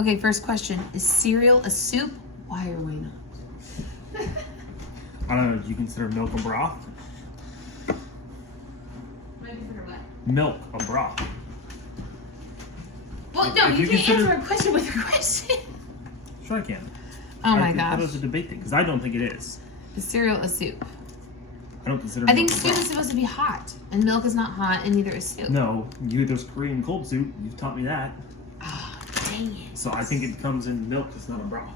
Okay, first question. Is cereal a soup? Why or why not? I don't know. Do you consider milk a broth? What do you consider what? Milk a broth. Well, no, If you you can't consider- answer a question with a question. Sure I can. Oh my I thought it gosh. was a debate thing because I don't think it is. Is cereal a soup? I don't consider I think milk a soup broth. is supposed to be hot, and milk is not hot, and neither is soup. No, there's Korean cold soup. You've taught me that. Oh, dang it. So I think it comes in milk. It's not a broth.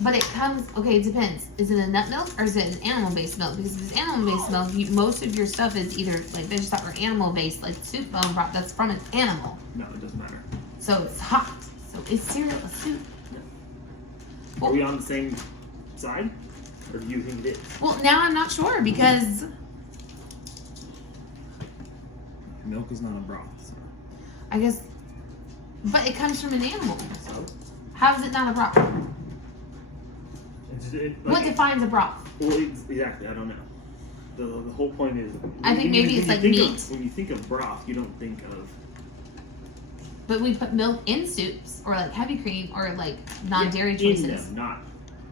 But it comes, okay, it depends. Is it a nut milk or is it an animal-based milk? Because if it's animal-based milk, most of your stuff is either like vegetable or animal-based, like soup bone broth that's from an animal. No, it doesn't matter. So it's hot. So is cereal a soup? Are we on the same side? Or do you think it is? Well, now I'm not sure because Milk is not a broth. So. I guess, but it comes from an animal. So? How is it not a broth? What defines a broth? Well, exactly. I don't know. The whole point is. I think maybe it's like meat. When you think of broth, you don't think of. But we put milk in soups or like heavy cream or like non-dairy choices. In them, not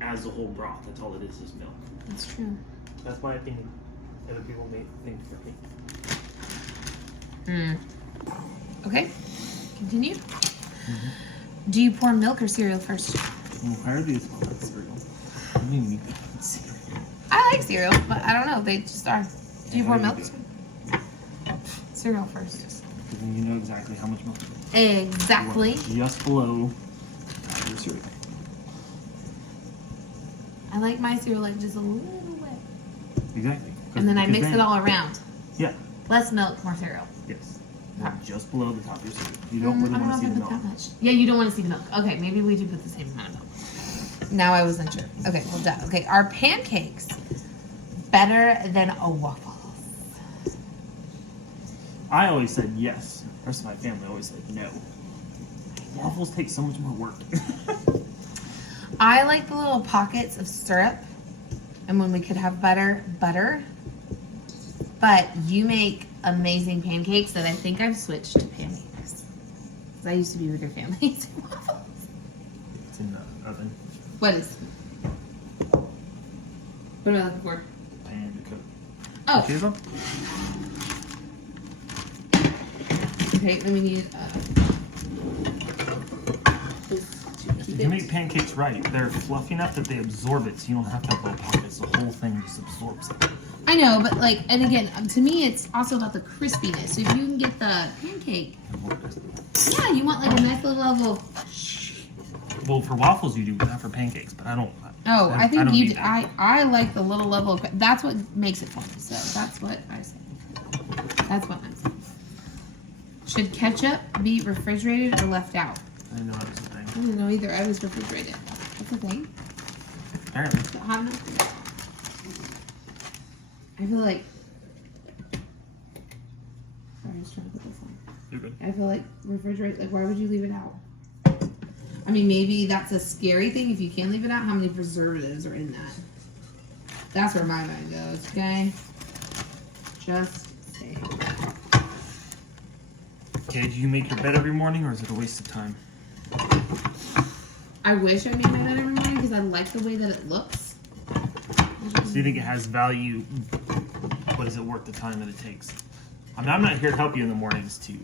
as a whole broth. That's all it is milk. That's true. That's my opinion. Other people may think differently. Okay, continue. Do you pour milk or cereal first? Well, why are these called cereal? I mean, cereal. I like cereal, but I don't know. They just are. Do you pour milk? Cereal first. Yes. Because then you know exactly how much milk. Exactly. Just below your cereal. I like my cereal like just a little wet. Exactly. And then I mix it all around. Yeah. Less milk, more cereal. Yes. Just below the top of your cereal. You don't really want to see the milk. That much. Yeah, you don't want to see the milk. Okay, maybe we do put the same amount of milk. Now I wasn't sure. Okay, well done. Okay, are pancakes better than a waffle? I always said yes. The rest of my family always said no. Waffles take so much more work. I like the little pockets of syrup, and when we could have butter. But you make amazing pancakes that I think I've switched to pancakes. Because I used to be with your family eating waffles. It's in the oven. What is? What am I looking for? Pan to cook. Oh. Potatoes up? Okay, then we need. If you make pancakes right, they're fluffy enough that they absorb it, so you don't have to have little pockets. The whole thing just absorbs it. I know, but like, and again, to me, it's also about the crispiness. So if you can get the pancake, yeah, you want like a nice little level. Well, for waffles you do, not for pancakes, but I don't. Oh, I think don't you. need that. I like the little level. That's what makes it fun. So that's what I say. That's what I'm saying. Should ketchup be refrigerated or left out? I didn't know that was a thing. I didn't know either. I was refrigerated. That's a thing. Apparently. Is it hot enough? I feel like. Sorry, I was trying to put this on. You're good. I feel like refrigerate. Like, why would you leave it out? I mean, maybe that's a scary thing if you can leave it out. How many preservatives are in that? That's where my mind goes. Okay. Just saying. Okay, do you make your bed every morning, or is it a waste of time? I wish I made my bed every morning because I like the way that it looks. So you think it has value, but is it worth the time that it takes? I mean, I'm not here to help you in the mornings to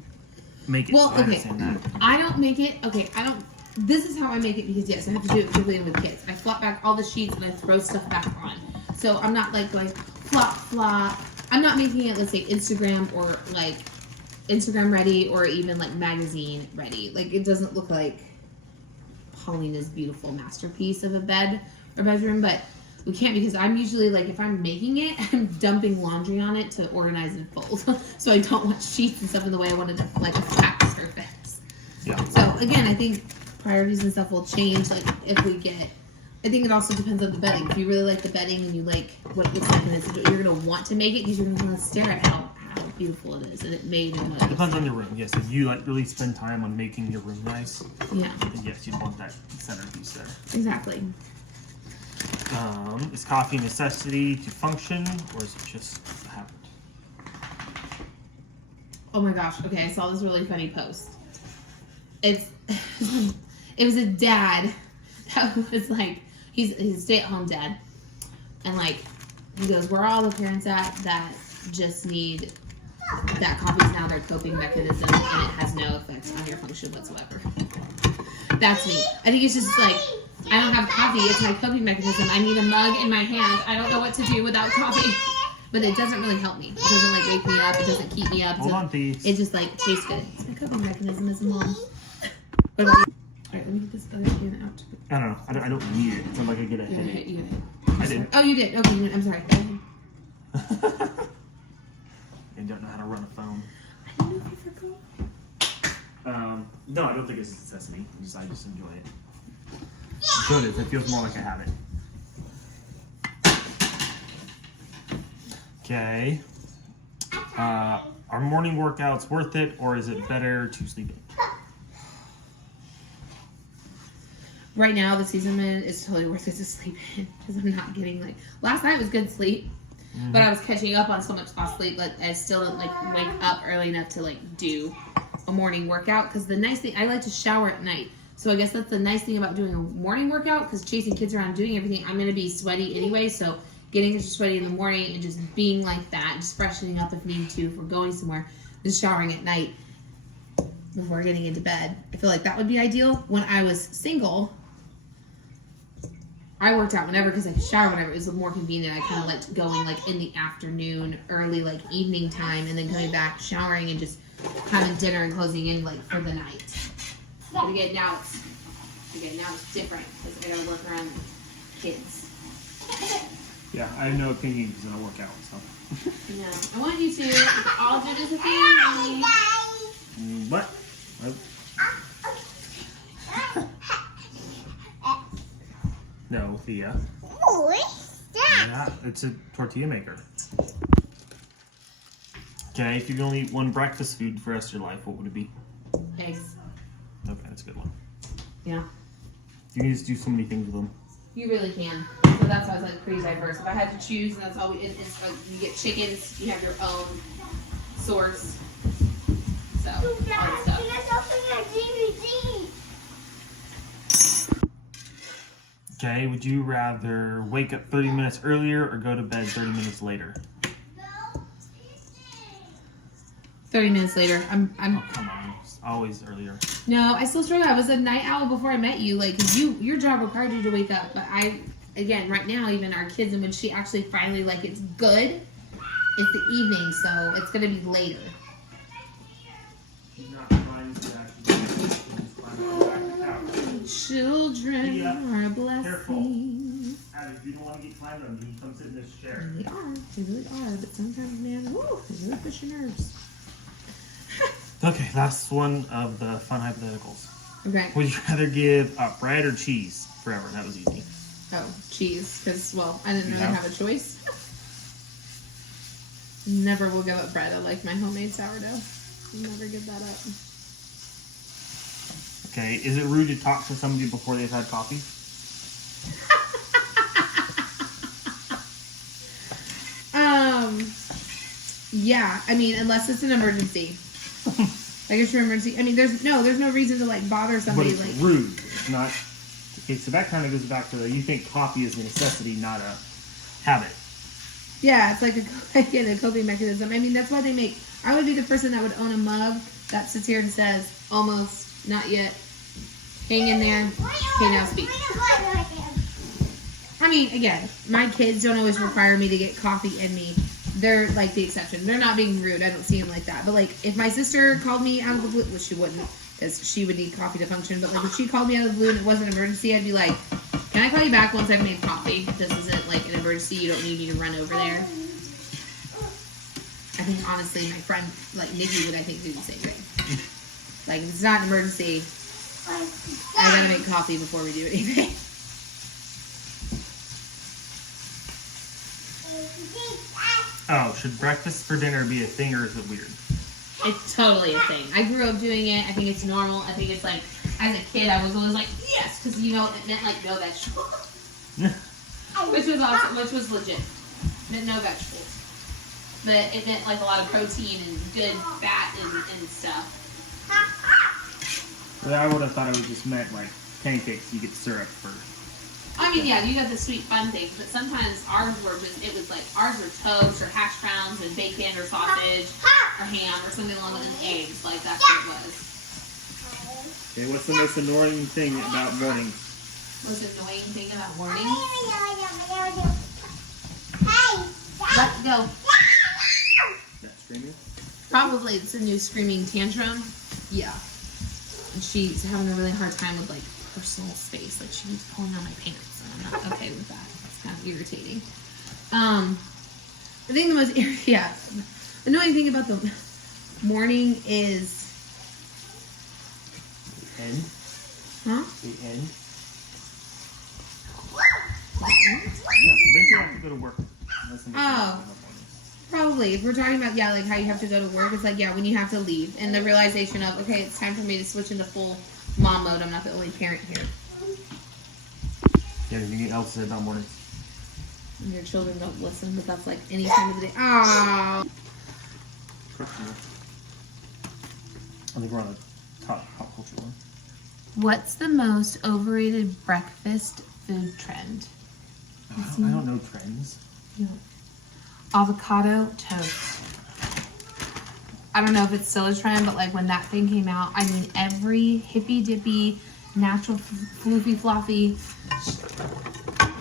make it. Well, so I okay. understand that. I don't make it. Okay, I don't. This is how I make it because yes, I have to do it quickly with kids. I flop back all the sheets and I throw stuff back on. So I'm not like going flop flop. I'm not making it, let's say, Instagram or like Instagram ready or even like magazine ready. Like it doesn't look like Paulina's beautiful masterpiece of a bed or bedroom, but we can't because I'm usually like if I'm making it, I'm dumping laundry on it to organize and fold. So I don't want sheets and stuff in the way. I wanted to like a flat surface. Yeah. So again, I think priorities and stuff will change. Like if we get, I think it also depends on the bedding. If you really like the bedding and you like what it looks like, and you're gonna want to make it because you're gonna want to stare at how beautiful it is and it made and what. It depends on your room. Yes, if you like really spend time on making your room nice, Yeah. then yes, you'd want that centerpiece there. Exactly. Is coffee a necessity to function, or is it just a habit? Oh my gosh. Okay, I saw this really funny post. it's it was a dad that was like, he's a stay-at-home dad, and like he goes, where are all the parents at that just need that coffee's now their coping mechanism and it has no effect on your function whatsoever. That's me. I think it's just like, I don't have coffee, it's my coping mechanism. I need a mug in my hand. I don't know what to do without coffee. But it doesn't really help me. It doesn't like wake me up, it doesn't keep me up. Hold on, please. It just like tastes good. It's my coping mechanism as a mom. What about you? Alright, let me get this other can out. I don't know. I don't need it. It's not like I get a headache. You did. I did. Oh, you did. Okay, I'm sorry. Go ahead. I don't know how to run a phone. I don't know if you forgot. No, I don't think it's necessity. I just enjoy it. So it is. It feels more like a habit. Okay. Are morning workouts worth it, or is it better to sleep in? Right now, the season I'm in is totally worth it to sleep in because I'm not getting like, last night was good sleep, but I was catching up on so much lost sleep, but I still didn't like wake up early enough to like do a morning workout. Because the nice thing, I like to shower at night, so I guess that's the nice thing about doing a morning workout, because chasing kids around doing everything, I'm gonna be sweaty anyway, so getting extra sweaty in the morning and just being like that, just freshening up if need to, if we're going somewhere, just showering at night before getting into bed. I feel like that would be ideal. When I was single, I worked out whenever because I could shower whenever. It was more convenient. I kind of liked going like in the afternoon, early like evening time, and then coming back, showering, and just having dinner and closing in like for the night. But again, now it's different because I gotta work around kids. Yeah, I have no opinion because I don't work out, so. No, I want you to all do this with family. What? No, Thea. Yeah, it's a tortilla maker. Okay, if you're gonna eat one breakfast food for the rest of your life, what would it be? Eggs. Okay, that's a good one. Yeah. You can just do so many things with them. You really can. So that's why I was like pretty diverse. If I had to choose, and that's all it's like you get chickens, you have your own source. So, all that stuff. Okay, would you rather wake up 30 minutes earlier or go to bed 30 minutes later? 30 minutes later. I'm Oh, come on. It's always earlier. No, I still struggle. I was a night owl before I met you. Like, 'cause your job required you to wake up. But again, right now, even our kids, and when she actually finally, like, it's good, it's the evening, so it's going to be later. Children are a blessing. Careful. Abby, if you don't want to get climbed on, you can come sit in this chair. They really are. But sometimes, man, woo, they really push your nerves. Okay, last one of the fun hypotheticals. Okay. Would you rather give up bread or cheese forever? That was easy. Oh, cheese. Because, well, I didn't really Yeah. have a choice. Never will give up bread. I like my homemade sourdough. Never give that up. Okay, is it rude to talk to somebody before they've had coffee? Yeah. I mean, unless it's an emergency. Like it's your emergency. I mean, there's no reason to like bother But somebody. it's Like rude. It's not. Okay, so that kind of goes back to you think coffee is a necessity, not a habit. yeah, it's like a coping mechanism. I mean, that's why they make. I would be the person that would own a mug that sits here and says, "Almost, not yet, hang in there, okay, now speak." I mean, again, my kids don't always require me to get coffee in me. They're like the exception. They're not being rude. I don't see them like that. But like, if my sister called me out of the blue, which she wouldn't, because she would need coffee to function. But like, if she called me out of the blue and it wasn't an emergency, I'd be like, "Can I call you back once I've made coffee? This isn't like an emergency. You don't need me to run over there." I think honestly, my friend like Nikki would, I think, do the same thing. Like, if it's not an emergency, I gotta make coffee before we do anything. Oh, should breakfast for dinner be a thing or is it weird? It's totally a thing. I grew up doing it. I think it's normal. I think it's like, as a kid, I was always like, yes, because you know it meant like no vegetables, which was awesome, which was legit. It meant no vegetables, but it meant like a lot of protein and good fat and stuff. But I would have thought it was just meant like pancakes. You get syrup first. I mean, yeah, you got the sweet fun things, but sometimes ours were just, it was like, ours were toast or hash browns and bacon or sausage or ham or something along with eggs. Like, that's what it was. Okay, what's the most annoying thing about mornings? Most annoying thing about mornings? Let's go. That screaming? Probably it's a new screaming tantrum. Yeah. And she's having a really hard time with, like, personal space. Like, she keeps pulling on my pants. And I'm not okay with that. It's kind of irritating. I think the most, annoying thing about the morning is... The end? Huh? The end? Yeah, eventually I have to go to work. Oh. Probably. If we're talking about, like how you have to go to work, it's like, when you have to leave. And the realization of, okay, it's time for me to switch into full mom mode. I'm not the only parent here. Yeah, anything else to say about mornings? And your children don't listen, but that's like any time of the day. Oh. I think we're on a top pop culture one. What's the most overrated breakfast food trend? I don't know trends. Yeah. Avocado toast. I don't know if it's still a trend, but like when that thing came out, I mean, every hippy dippy, natural, floofy, fluffy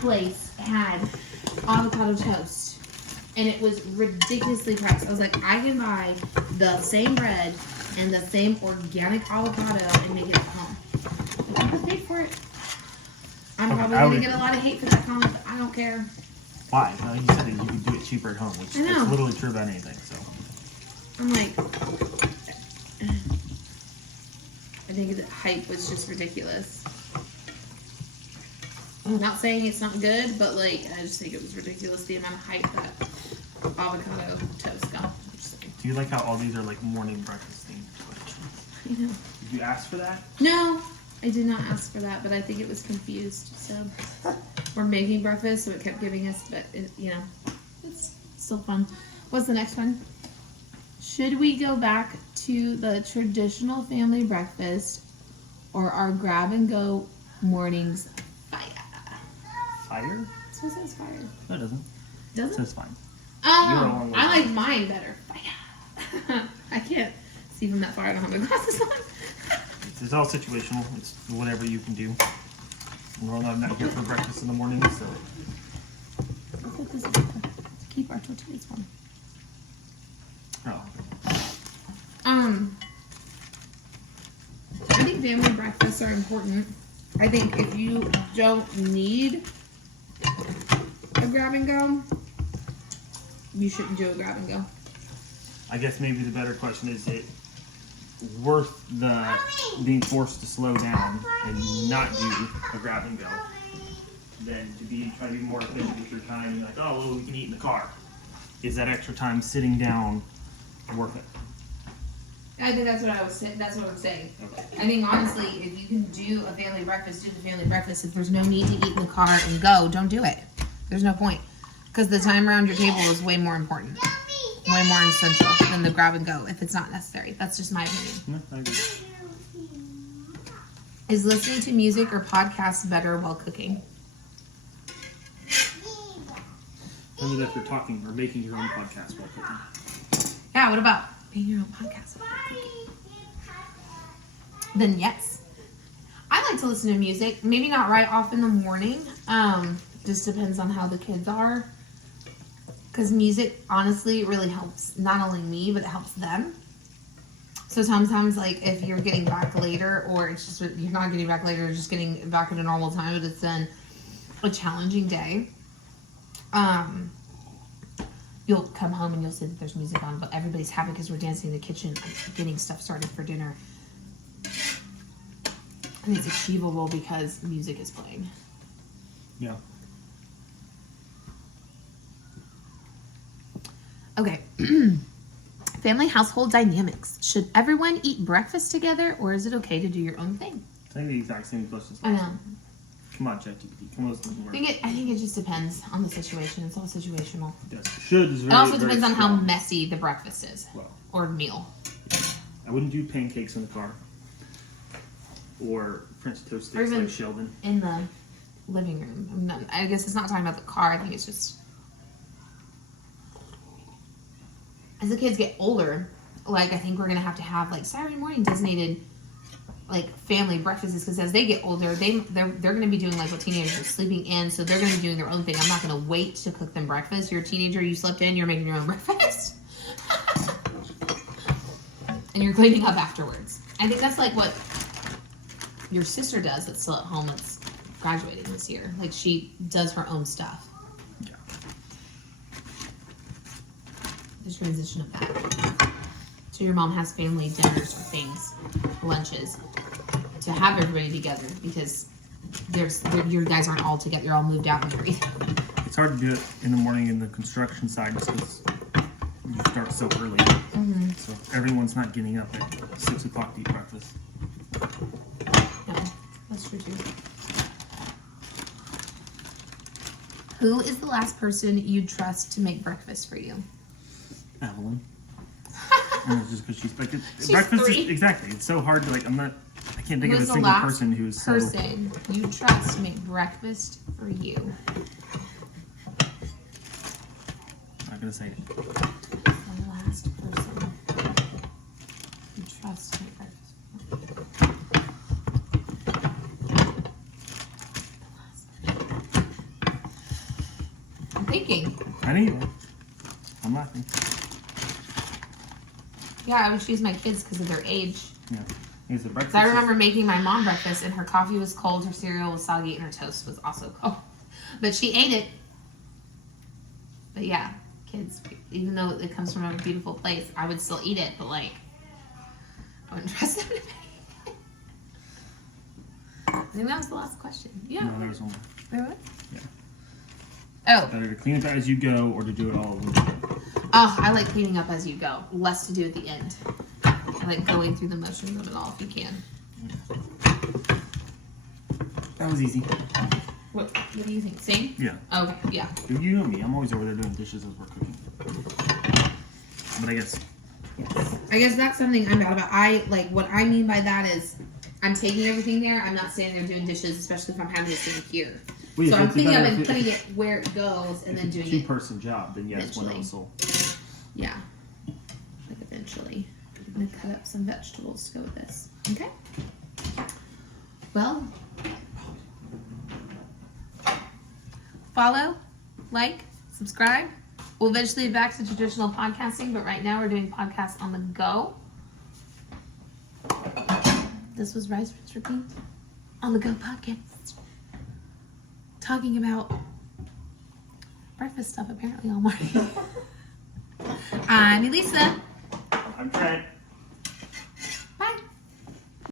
place had avocado toast. And it was ridiculously priced. I was like, I can buy the same bread and the same organic avocado and make it at home. I have to pay for it. I'm probably going to get a lot of hate for that comment, but I don't care. Why? You said that you could do it cheaper at home, which is literally true about anything. So I'm like, I think the hype was just ridiculous. I'm not saying it's not good, but like, I just think it was ridiculous the amount of hype that avocado toast got. Do you like how all these are like morning breakfast themed? I know. Did you ask for that? No, I did not ask for that, but I think it was confused. So we're making breakfast, so it kept giving us, but it, it's still fun. What's the next one? Should we go back to the traditional family breakfast or our grab and go mornings? Fire? So it says fire. No, it doesn't. Does It it? says fine. Oh, I like mine better. Fire. I can't see from that far. I don't have my glasses on. It's all situational. It's whatever you can do. Well, I'm not here for breakfast in the morning, so. I thought this was to keep our tortillas warm. Oh. I think family breakfasts are important. I think if you don't need a grab and go, you shouldn't do a grab and go. I guess maybe the better question is it worth the being forced to slow down and not do a grab and go than to be trying to be more efficient with your time and like, oh well, we can eat in the car. Is that extra time sitting down worth it? I think that's what I was saying. That's what I'm saying. Okay. I think honestly, if you can do a family breakfast, do the family breakfast. If there's no need to eat in the car and go, don't do it. There's no point because the time around your table is way more important, way more essential than the grab and go if it's not necessary. That's just my opinion. No, I agree. Is listening to music or podcasts better while cooking? Only if you're talking or making your own podcast while cooking. Yeah, what about making your own podcast while cooking? Then yes. I like to listen to music. Maybe not right off in the morning. Just depends on how the kids are. Because music, honestly, really helps not only me, but it helps them. So sometimes, like, if you're getting back later, or it's just, you're not getting back later, you're just getting back at a normal time, but it's been a challenging day. You'll come home and you'll see that there's music on, but everybody's happy because we're dancing in the kitchen, getting stuff started for dinner. And it's achievable because music is playing. Yeah. Okay. Family household dynamics. Should everyone eat breakfast together, or is it okay to do your own thing? I think the exact same questions. I know. Come on, ChatGPT. Come on, let's I think it just depends on the situation. It's all situational. Yes. Should is very, It also very depends on how strong. messy the breakfast is Well, or meal. I wouldn't do pancakes in the car. or French toast Or sticks even like Sheldon. in the living room. I guess it's not talking about the car. I think it's just as the kids get older, like I think we're gonna have to have like Saturday morning designated like family breakfasts because as they get older, they're gonna be doing like what teenagers are sleeping in, so they're gonna be doing their own thing. I'm not gonna wait to cook them breakfast. You're a teenager, you slept in, you're making your own breakfast, and you're cleaning up afterwards. I think that's like what your sister does that's still at home that's graduating this year. Like she does her own stuff. Yeah. The transition of that. So your mom has family dinners or things, lunches, to have everybody together because your guys aren't all together. You're all moved out and married. It's hard to do it in the morning in the construction side just because you start so early. Mm-hmm. So everyone's not getting up at 6 o'clock to eat breakfast. No, that's true too. Who is the last person you'd trust to make breakfast for you? Evelyn. Just because she's like She's breakfast 3. is exactly. It's so hard to like. I can't think of a Who's the single last person who's so. person you trust to make breakfast for you? I'm not gonna say it. The last person you trust to make breakfast for you. I'm thinking. I didn't either. I'm laughing. Yeah, I would choose my kids because of their age. Yeah. It's a breakfast. I remember making my mom breakfast and her coffee was cold, her cereal was soggy, and her toast was also cold. But she ate it. But yeah, kids, even though it comes from a beautiful place, I would still eat it, but like, I wouldn't trust them to make it. I think that was the last question. Yeah. No, there was one more. There was? Yeah. Oh. Better to clean it as you go or to do it all over again. Oh, I like cleaning up as you go. Less to do at the end. I like going through the motions of it all if you can. That was easy. What do you think? Same? Yeah. Okay, yeah. You know me. I'm always over there doing dishes as we're cooking. But I guess. I guess that's something I'm bad about. What I mean by that is I'm taking everything there. I'm not standing there doing dishes, especially if I'm having to stand here. Well, yeah, So I'm it's thinking of better it, if putting it where it goes and then it's a doing it. two-person job, then yes, one eventually. household. Yeah. Like eventually. I'm going to cut up some vegetables to go with this. Okay. Well, follow, like, subscribe. We'll eventually be back to traditional podcasting, but right now we're doing podcasts on the go. This was Rise, Rinse, Repeat on the Go podcast. Talking about breakfast stuff apparently all morning. I'm Elisa.